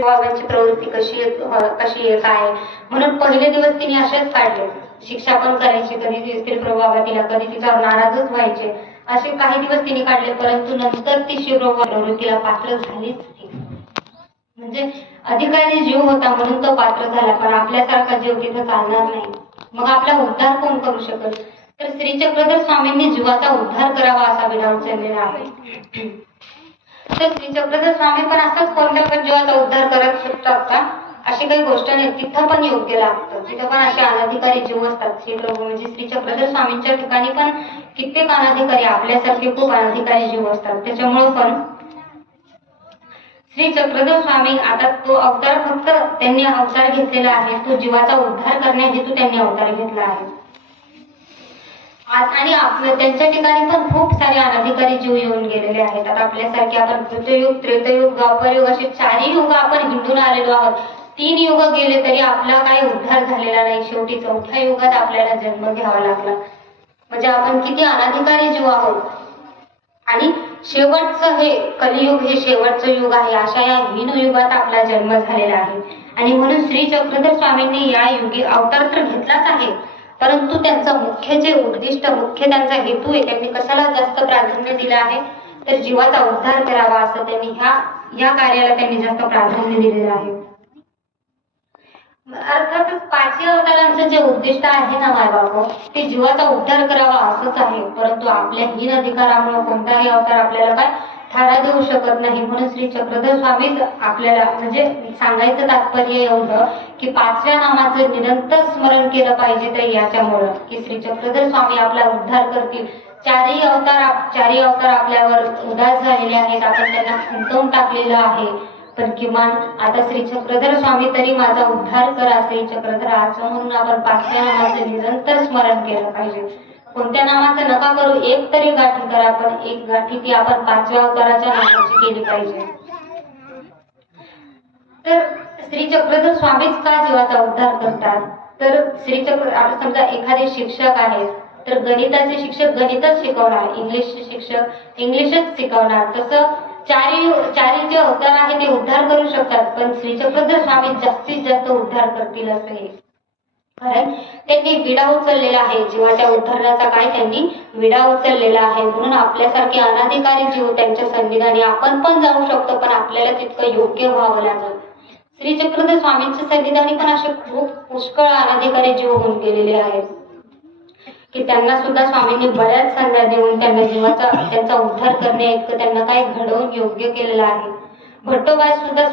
बाबांची प्रवृत्ती कशी आहे काय म्हणून पहिले दिवस तिने असेच काढले. शिक्षा पण करायची, कधी श्रीप्रभू बाबा तिला कधी तिच्यावर नाराजच व्हायचे. असे काही दिवस तिने काढले, परंतु नंतर ती शिवप्रभू प्रवृत्तीला पात्र झालीच नाही. म्हणजे अधिकारी जीव होता म्हणून तो पात्र झाला, पण आपल्यासारखा जीव तिथं चालणार नाही. मग आपला उद्धार कोण करू शकल? तर श्री चक्रधर स्वामींनी जीवाचा उद्धार करावा असा विडा उचललेला आहे. तर श्री चक्रधर स्वामी पण असाच कोणत्या पण जीवाचा उद्धार करत शकतात का? अशी काही गोष्ट नाही. तिथं पण योग्य लागतं, तिथं पण असे अनधिकारी जीव असतात. श्री प्रभू म्हणजे श्री चक्रधर स्वामींच्या ठिकाणी पण कित्येक अनधिकारी, आपल्यासारखे खूप अनधिकारी जीव असतात. त्याच्यामुळे पण श्री चक्रधर स्वामी आता तो अवतार फक्त त्यांनी अवतार घेतलेला आहे, तो जीवाचा उद्धार करण्याहेतू त्यांनी अवतार घेतला आहे. आणि त्यांच्या ठिकाणी पण खूप सारे अनधिकारी जीव येऊन गेलेले आहेत. आता आपल्यासारखे आपण कृतयुग, त्रेतयुग, द्वापरयुग असे चारही युग आपण हिंडून आलेलो आहोत. 3 युग गेले तरी आपला काही उद्धार झालेला नाही. शेवटी 4थ्या युगात आपल्याला जन्म घ्यावा लागला. म्हणजे आपण किती अनधिकारी जीव आहोत. आणि शेवटचं हे कलियुग हे शेवटचं युग आहे. अशा या हीन युगात आपला जन्म झालेला आहे. आणि म्हणून श्री चक्रधर स्वामींनी या युगी अवतार तर घेतलाच आहे, परंतु त्यांचा मुख्य जे उद्दिष्ट, मुख्य त्यांचा हेतू आहे, त्यांनी कशाला जास्त प्राधान्य दिलं आहे, तर जीवाचा उद्धार करावा असं त्यांनी ह्या कार्याला त्यांनी जास्त प्राधान्य दिलेलं आहे. अर्थातच 5 अवतारांचं जे उद्दिष्ट आहे ना मायबाप, ते जीवाचा उद्धार करावा असंच आहे. परंतु आपल्या हीन अधिकारामुळे कोणताही अवतार आपल्याला काय थारा देऊ शकत नाही. म्हणून श्री चक्रधर स्वामीच आपल्याला म्हणजे सांगायचं तात्पर्य एवढं की 5व्या नामाचं निरंतर स्मरण केलं पाहिजे. तर याच्यामुळं की श्री चक्रधर स्वामी आपला उद्धार करतील. 4ही अवतार आपल्यावर उदास झालेले आहेत, आपण त्यांना खुंटवून टाकलेलं आहे. पण किमान आता श्री चक्रधर स्वामी तरी माझा उद्धार करा श्री चक्रधर, असं म्हणून आपण 5व्या नामाचं निरंतर स्मरण केलं पाहिजे. कोणत्या नामाचं नका करू, एक तरी गाठी करा, पण एक गाठी ती आपण 5व्या अवताराच्या नामाची केली पाहिजे. तर श्री चक्रधर स्वामीच का जीवाचा उद्धार करतात? तर श्री चक्र आता समजा एखादे शिक्षक आहेत, तर गणिताचे शिक्षक गणितच शिकवणार, इंग्लिशचे शिक्षक इंग्लिशच शिकवणार. तसं चारी जे अवतार आहे ते उद्धार करू शकतात, पण श्री चक्रधर स्वामी जास्तीत जास्त उद्धार करतील असं हे. कारण त्यांनी विडा उचललेला आहे, जीवाच्या उद्धाराचा काय त्यांनी विडा उचललेला आहे. म्हणून आपल्यासारखे अनाधिकारी जीव त्यांच्या सन्निधानी आपण पण जाऊ शकतो, पण आपल्याला तितकं योग्य व्हावं लागेल. श्री चक्रधर स्वामींच्या सन्निधानी पण असे खूप पुष्कळ अनाधिकारी जीव होऊन गेलेले आहेत की त्यांना सुद्धा स्वामींनी बऱ्याच संध्या देऊन त्यांचा उद्धार करणे इतकं त्यांना काय घडवून योग्य केलेलं आहे. भट्टोबाई सुद्धा